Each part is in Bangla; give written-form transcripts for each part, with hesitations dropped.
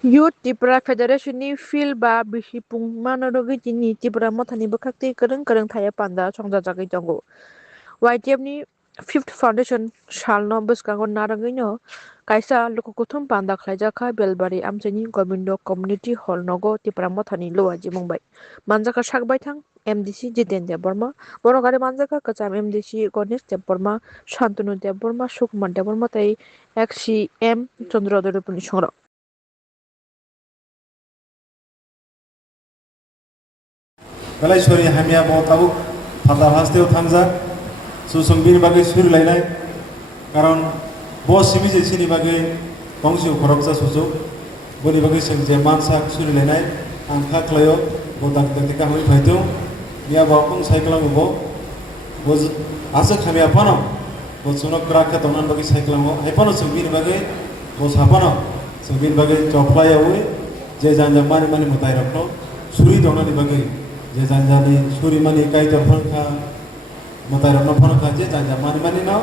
Youth Tripura Federation ni fil ba bisi pung manorogi jini Tripura mothani bakakti kereng thaya panda chongja jagai tongo. YTF ni Fifth Foundation salno bwskango narangino kaisa lukukuthum panda khlaijaka belbari amchani Gobindo Community Hall nogo Tripura mothani lowa jimongbai. Manjaka sakbai thang MDC Jiten Deborma, Borogari Manjaka Kacham MDC Ganesh Deborma, Shantanu Deborma, Sukman Deborma tai XCM Chandrodoro Puni Songro. Kalaiswari hamia mo tabuk phanda haste thamja susongbir bagai suri lainai karon bo simi je sini bagai bongsu khoroksa susu boni bagai sengje mansa suri lainai angkha klayo bo dak dak ka hoi phaitu ya bo kong cycle bo bo asa khamia pano bo sunok krakha tonan bagai cycle mo ai pano songbir bagai bo sapano songbir bagai choplaya oi je janja mani mani mutai rakno suri donani bagai je janjani suri mani kaita phangkha matai rakno phangkha je janja mani mani no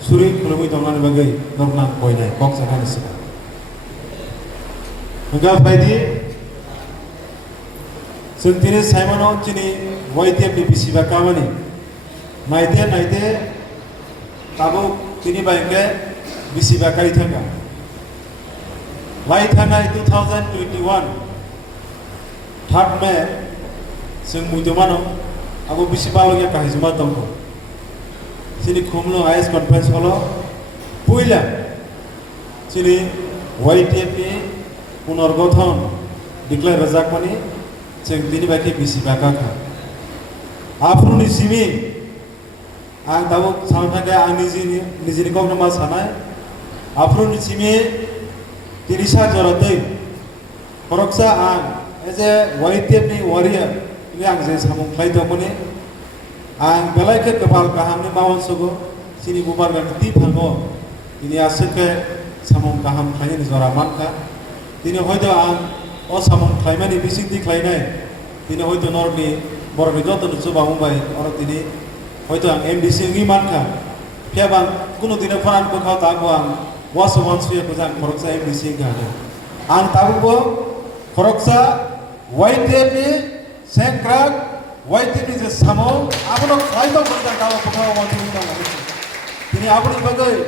suri khulumi dongan bagai dokna koinai kok sakani sika hingga baidi sentine saimono chini YTF ni bisiba kamani naite tabo tini bainge bisiba kai thanga lai thana 2021 3rd May जों मुदमानो आगो बिसि बालगे काहिजमा दंगो सिनि खुमलो आइस कन्फरेन्स हलो पुइला सिनि YTF नि पुनर्गठन डिक्लेयर जाकमानि जों दिनि बाकी बिसि बाकाखा आफुनि सिमि आं दाबो सानफागे आं निजिनि गगनमा सानाय आफुनि सिमि तिरिसा जरतै खरकसा आं एज ए YTF नि warrior yang je samung klai domone ang belai ke kepal kaham ni bawon sogo sini bubar ga ti phango ini asake samung kaham klai ni jora manka tini hoyto ang o samung klai mani bising ti klai nai tini hoyto norni borni joto nu suba mumbai or tini hoyto ang MDC ngi manka pia bang kuno dine phanan ko khau ta ko ang was one suya ko jang khoroksa MDC ga ang tabu bo khoroksa YTF ni Sengkrak, YTF ni samo, abu nak kaido benda kalau pukau wanti benda lagi. Ini abu ni bagai,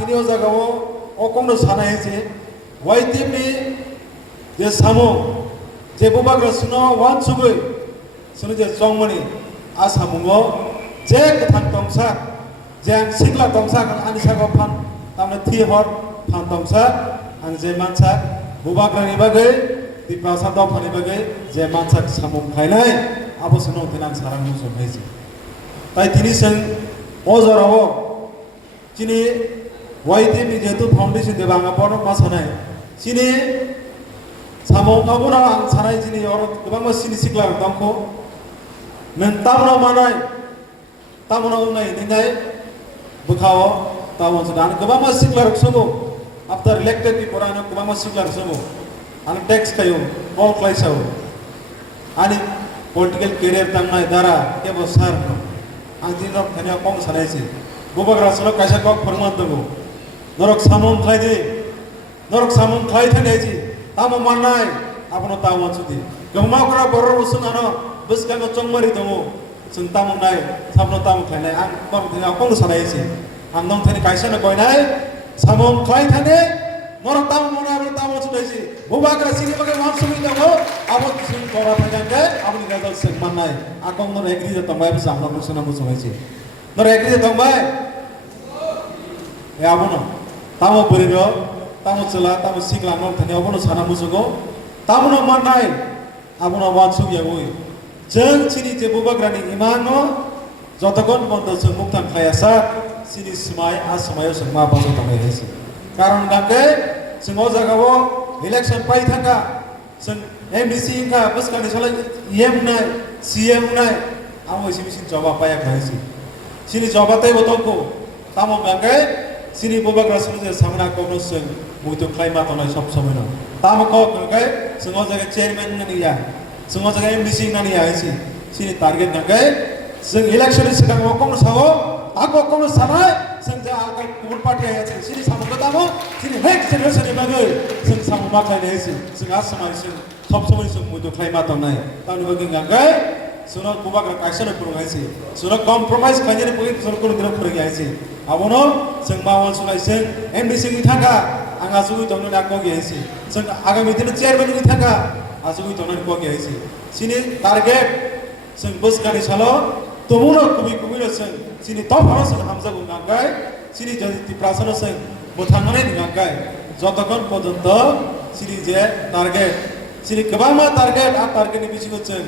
ini oza kau, okong no sana hece, YTF ni je samo, je bubak rasno wan sugai, sunu je songmani, asamungo, je ketang tongsak, je sikla tongsak, anisa kau pan, tamne thihor pan tongsak, anje mansak, bubak rani bagai. Di pasar dok pani bagai je mansak samung khainai abo sono tenang sarang muso bhaisi tai tini seng ojarawo chini YTF ni jetu foundation de banga pono masanai chini samung abuna ang sanai chini oro gobang ma sini sikla dongko men tamno manai tamno unai ningai bukhawo tawon sudan gobang ma sikla roksogo after elected ni porano gobang ma sikla roksogo आणि टॅक्स कायो ऑल क्लाइसाव आणि पॉलिटिकल करियर तंगना दारा के बसार आं दिन रक थने कम सानायसे बुबाग्रा सलो कायसा कक फरमान दगो नरक सामन खाइ थनेजी ताम माननाय आपनो तावन सुदि गमाकरा बर उसुनानो बसकानो चंगमरि दमो जों तामनाय सामनो ताम खायनाय आं कम थने कम सानायसे आं नं थने कायसा न गयनाय सामन खाइ थने नरक ताम मना ताम सुदायसी बुबाग्रा सिनि बागे मान सुनि दगो आबो सिन गरा फायनांगे आबनि गाजल सेगमाननाय आकं नर एग्री ज तंबाय जामना मुसना मुसुनायसी नर एग्री ज तंबाय ए आबोनो तामो बोरिरो तामो चला तामो सिगला न थने आबोनो साना मुसुगो तामनो माननाय आबोनो मान सुगियागोय जों सिनि जे बुबाग्रानि इमानो जतगन बन्द जों मुक्तान खायासा सिनि सिमाय आसमायाव जों मा बाजो तंबाय हेसि कारण गाके जों जागावो इलेक्शन पाइ थांगा जों MDC इंगा बसकानि सलाय EM नाय CM नाय आमो सिमिसिन जवाब पाया खायसि सिनि जवाबताय बतंको तामो गाके सिनि बुबाग्रा सुनु सामना कोनो जों मुइतो क्लाइमा तनाय सब समयनो तामो को गाके जों जागा चेयरमैन नानिया जों जागा MDC नानिया हेसि सिनि टारगेट गाके जों इलेक्शन सिगां कोनो सावो आको कोनो सानाय जों आलगा गुबुन पार्टी आया सिनि सामुखौ दामो सिनि नेक्स्ट जेनेरेशननि बागै जों सामु माखायनाय जों आसामाव जों सब समय जों मुदु खायमा दंनाय तावनि बागै गांगाय जोंनो गुबाग्रा कायसनो फोरोंगायसै जोंनो कम्प्रमाइज खायनो बगै जोंखौ दिनो फोरोंगायसै आबनो जों मावन सुनायसै एमडीसी नि थाखा आं आजुगै दंनो नाको गैयासै जों आगामि दिन चेयारमेन नि थाखा आजुगै दंनो नाको गैयासै सिनि टारगेट जों बसकानि सालो तमुनो कुबि जों सिनि टप हाउस जों हामजा गुंगाय सिनि जति प्रासनो जों मोथांनानै गांगाय जतकन पर्यन्त सिनि जे टारगेट सिनि गोबांमा टारगेट आ टारगेटनि बिथिङाव जों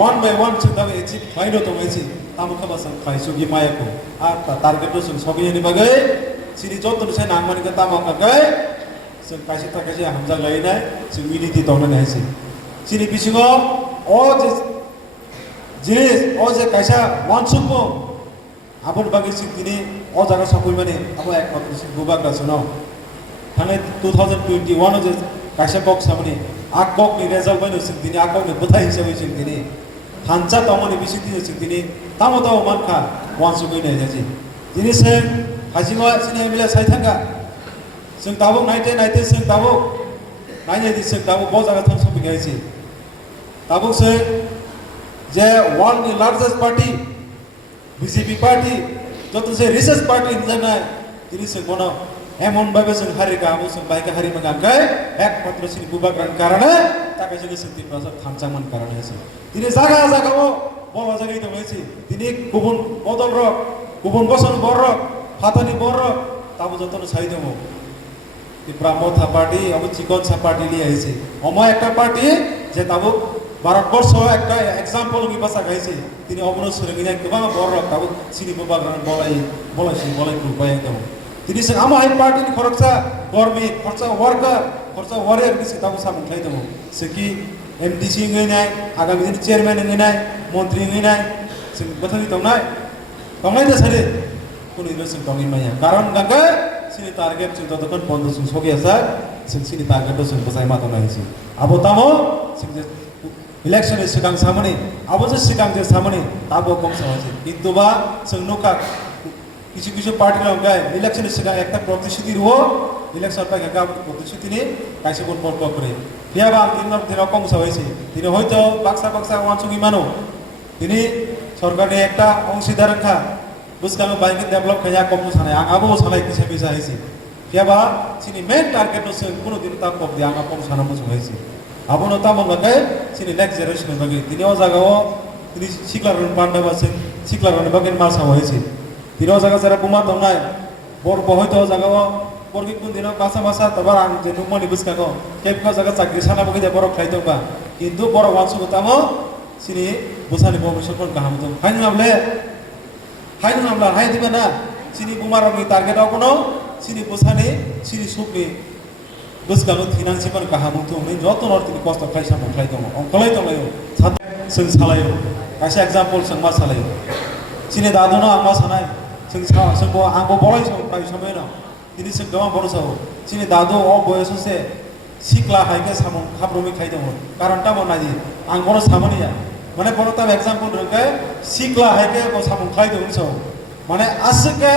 one by one जों दा एचिभ खायनो दंगायसै तामुखौ जों खायसुगि मायाखौ आ टारगेटखौ जों सगैनि बागै सिनि जतन से नांमानिखौ तामाखै जों खायसे थाखायसे हामजा लायनाय जों इउनिटि दंनो हायसै सिनि बिथिङाव अ जे जिनिस अ जे कायसा वानसुपो आबोर बागै जों दिनै अ जागा सफैमाने आबो एकमात्र जों गुबाग्रासनो थांनाय 2021 जे कायसा बक्स सामने आककनि रेजाल्ट बायनो जों दिनै आककनि बोथाय हिसाबै जों दिनै हानजा दंमोन बिसिनि जों दिनै तामो मानखा वानसुगैनाय जासै दिनै जों हाजिङा सिनि एमएलए सायथांगा जों दाबो नायते जों दाबो नायनायदि जों दाबो ब जागा थां सफैगायसै दाबो जों जे वर्ल्डनि लार्जेस्ट पार्टी बीजेपी पार्टी जत से रिसर्च पार्टी होनजानाय दिनै जों बनो एमन बाबे जों हारिगा आबो जों बायका हारि मगांगाय एकमात्र सिनि गुबाग्रानि कारणे ताका जों सिनि प्रसाद थामजामन कारणे है दिनै जागा जागाओ बर जागाय दंगायसै दिनै गुबुन बदल रक गुबुन बसन बर रक फातानि बर रक ताबो जतन साइ दङ ब्राह्मथा पार्टी अब चिकन सा पार्टी लिया है अमा एक पार्टी जे ताबो भारतवर्ष एक एग्जाम्पल की बासा गायसे दिनै अबनो सोलोंनाय गोबां बर रक ताबो सिनि गुबाग्रानि बलाय रुपाय दङ दिनै जों आमा हाय पार्टीनि खरचा गर्मी खरचा वर्कर खरचा वारियर बिसि ताबो सामुंख्लाय दङ सेकि एमडीसी ngैनाय आगामि दिन चेयरमैन ngैनाय मन्त्री ngैनाय जों बोथानि दंनाय दसारे कुनि जों दंनि माया कारण गांगा सिनि टारगेट जों ततकन बन्द जों सगियासा जों सिनि टारगेट जों बजाय मा दंनायसै आबो तामो जों जे इलेक्शन सिगां सामने आबो जे सिगां जे सामने ताबो कम सामसे किन्तु बा जों नुका কিছু পার্টি লঙ্গায় ইলেকশন সিগাং একটা প্রতিশ্রুতি রুহ ইলেকশন পাই গাব প্রতিশ্রুতি নি কাইসে কোন পর্ক করে ফিয়াবা দিনর দিন কম হয়েছে তিনি হয়তো বাক্সা ওয়ানসুগি মানো তিনি সরকারের একটা অংশীদার রাখা বুঝকাং বাইকে ডেভেলপ খাইয়া কম সানায় আগাবো সানায় কিসে বিসা হয়েছে ফিয়াবা সিনি মেন টার্গেট হচ্ছে কোনো দিন তা কম দিয়ে আগা কম সানা মুসু হয়েছে আবনো তা মঙ্গাকে সিনি নেক্সট জেনারেশন বাকি তিনিও জাগাও তিনি সিকলারন পান্ডাবাসে সিকলারন বাকি মাসা হয়েছে তিনিও জায়গা যারা বুমা দংনাই বর হয়তো জায়গাও বরগি কোন দিন বাসা তবার আং যে নুমনি বুঝকাগো কেপকা জায়গা চাকরি সানা বগি দে বড় খাই দংবা কিন্তু বড় ওয়ানসু তামো সিনি বুসানি ভবিষ্যৎ গাহাম দং হাইনি আমলা হাই দিবে না সিনি বুমারনি টার্গেটও কোনো সিনি বুসানি সিনি সুকনি বুঝকাগো ফিনান্সিয়াল গাহাম দং नै যত নর তিনি কষ্ট খাই সামো খাই দং অংকলাই দंलायो जों सालायो कासे एग्जांपल जों मा सालायो सिनि दादनो आं मा सानाय जोंबो आंबो बलाय प्राय समय न दिनै जों गोबां बर' सावो सिनि दादो अ बयससे सिक्ला हायके सामन खाब्रमी खाइ दङ कारण तामो नायि आं बर' सामनिया माने बर' ताम एग्जांपल रंगे सिक्ला हायके ब सामन खाइ दङ सो माने आसके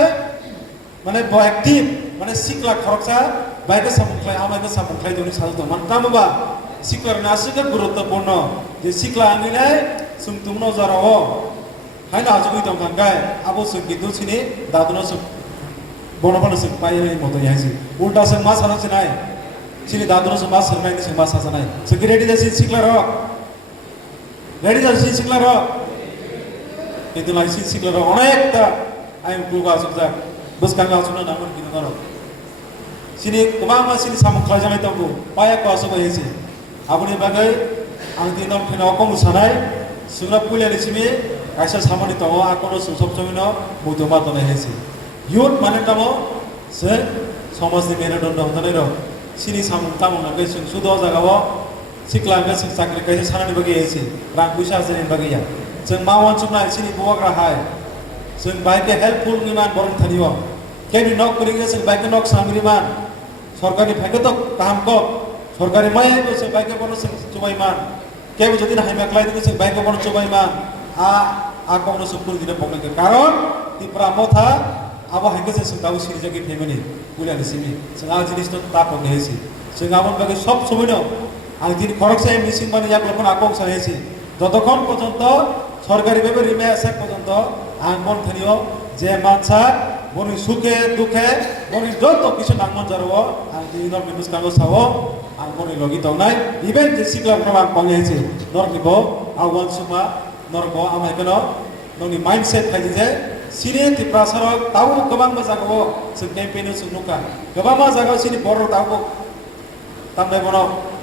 माने ब एक्टिभ माने सिक्ला खरकसा बायके सामन खाइ आमायके सामन खाइ दङ साल दङ मान तामबा सिक्ला नासके गुरुत्वपूर्ण जे सिक्ला आंगिनाय जों तुमनो जराओ हायना आजुगै दं गांगाय आबो जों किन्तु सिनि दादनो जों बनफानो जों पाइ मतो यासि उल्टा जों मा सानसै नाय सिनि दादनो जों मा सोंनायनि जों मा साजानाय जों रेडि जासि सिक्ला र रेडि जासि सिक्ला र किन्तु लाइसि सिक्ला र अनेकता आइ गुगा जुजा बुसकांगा जुना नामन किनो र सिनि गोबां सिनि सामु खालायजानाय दंबो पाया कासबो यासि आबुनि बागै आं दिनाव फेनाव कम सानाय सुग्रा पुलियानि सिमि कायसा सामनि दङ आकोनो सब समयनो मुदुमा दनाय हेसि युथ माने दङ से समाजनि मेरुदण्ड हमनानै र सिनि सामु तामंगै जों सुद जागाव सिक्लांगे जों साख्रि कायसा सानानि बागै हेसि रां पैसा जेनि बागै या जों मावन सुनाय सिनि बुवाग्रा हाय जों बायके हेल्पफुल निमान बरन थानियो केबि नक करिगे जों बायके नक सामरिमान सरकारनि फायके तो काम को सरकारि मायबो जों बायके बनो जों चुबायमान केबि जदि हायमाख्लाय जों बायके बनो चुबायमान आ कौन सुपुर दिन पकड़ कारण ती ब्राह्मथा abo hangga se tahu sini jagi family kuliah di sini sengal jenis tu tak pakai sih sengamun bagi sop semuanya angin korok saya missing mana yang belum aku saya sih যতক্ষণ পর্যন্ত সরকারি ভাবে রিমে আসা পর্যন্ত আঙ্গন থানিও যে মানসা বনি সুখে দুঃখে বনি যত কিছু নাঙ্গন জারো আঙ্গিনর মিনুস কাঙ্গো সাও আঙ্গনি লগি তংনাই ইভেন যে সিকলার নাম পাঙ্গেছে নরনিবো আওয়ান সুমা নরবো আমাইকনো ননি মাইন্ডসেট খাইজি যে সিনে টিপ্রাসার তাও গোबां मोजांगो जों केम्पेइन सुनुका गोबां मोजांगो सिनि बर तावबो तामनाय बनो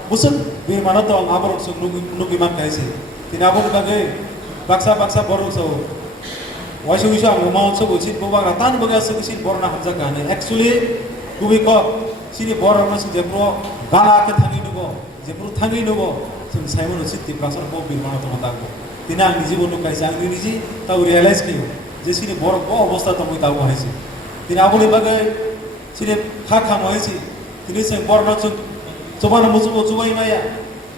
बुसुन बिमानो दं आबर जों नुगिमान गायसे তিনি আবুল বাগে বাক্সা বাক্সা বড় সো ওয়াইসু উইসু আং মাউন সো বুঝি গোবা রাতান বগে সো সিন বরনা হামজা গানে অ্যাকচুয়ালি গুবি ক সিনি বরনা সো যেপ্রো গানা কে থাঙ্গি নুগো যেপ্রো থাঙ্গি নুগো जों সাইমন সিটি প্রাসার বো বিমানো তো দাগো তিনি আং নিজে বনু কাইসা আং নিজে তাও রিয়ালাইজ কিও যে সিনি বড় ব অবস্থা তো মই দাও হাইছি তিনি আবুল বাগে সিনি খা খা মহাইছি তিনি সে বরনা সো জবান মুজু জুবাই মায়া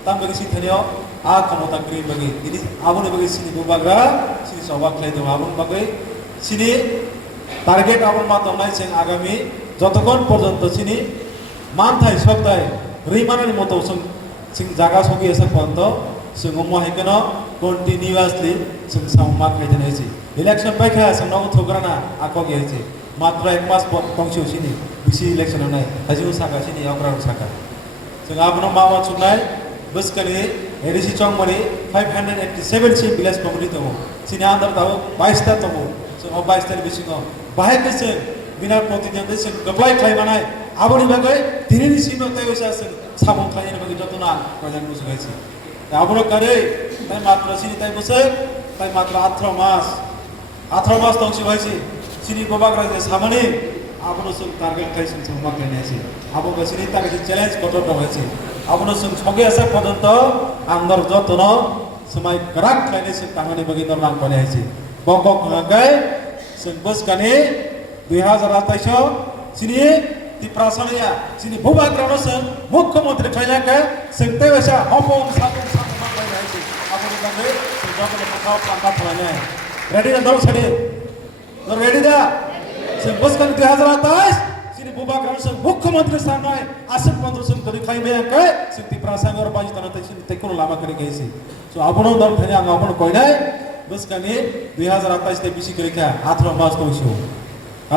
তাম বাগে scene থানিও a kamota green bagi ini abun bagi sini bubagra sini sobak lai dong abun bagi sini target abun ma dong nai sing agami যতক্ষণ পর্যন্ত sini manthai soktai rimaner moto sing jaga sogi esa pont sing omo haikeno continuously sing samma khai naisi election pai kha sing no thograna akogi haisi matra ek mas pongsiu sini bisi election nai hajiu saka sini okra saka sing abun mawa chunai buskani ADC चंग मरी 587 सी विलेज कम्युनिटी तमो सिने अंदर ताव 22 ता तमो सो 22 ता बिसिङो बाहे केसे बिना प्रतिनिधि से गप्लाइ खाइ मानाय आबनि बागै दिनैनि सिनो तयसा से साबुन खाइने बागै जतना प्रजान बुझाइछि आबनो करे ताइ मात्र सिनि ताइ बसे ताइ मात्र 18 मास तंसि भाइछि सिनि गोबाग्रा जे सामनि आबनो सं टार्गेट खाइसिन सममा खाइनेछि आबो बसिनि तागै চ্যালেঞ্ज कत दहाइछि आबनो सं सगे आसा पर्यन्त आंदर जतन समाय गराक खाइने से तांगनि बगि नरनां बनाइछि बंगक हंगाय जों बसकानि 2028 सिनि तिप्रासनिया सिनि भुबाग्रानो जों मुख्यमंत्री थाइनाके जों तैसा हपं साबुं बनाइछि आबनि बागै जों जतन खाव पांगा फलाने रेडी ना दल छडे नर रेडी दा जों बसकानि 2028 बुबाग्राम जों मुख्यमंत्री साननाय आसन पन्ध्र जों करि खाइबे आंके जों तिप्रासांगर बाजि तना तेकुनो लामा करि गयसि सो आबनो दल थने आं आबनो कयनाय बसकानि 2028 ते बिसि करिखा 18 मास तंसो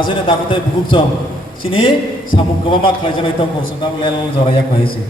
आजने दाखते बुगुकजों सिनि सामु गोबामा खाइजानाय तंखौ जों दा लेल जराया कयसि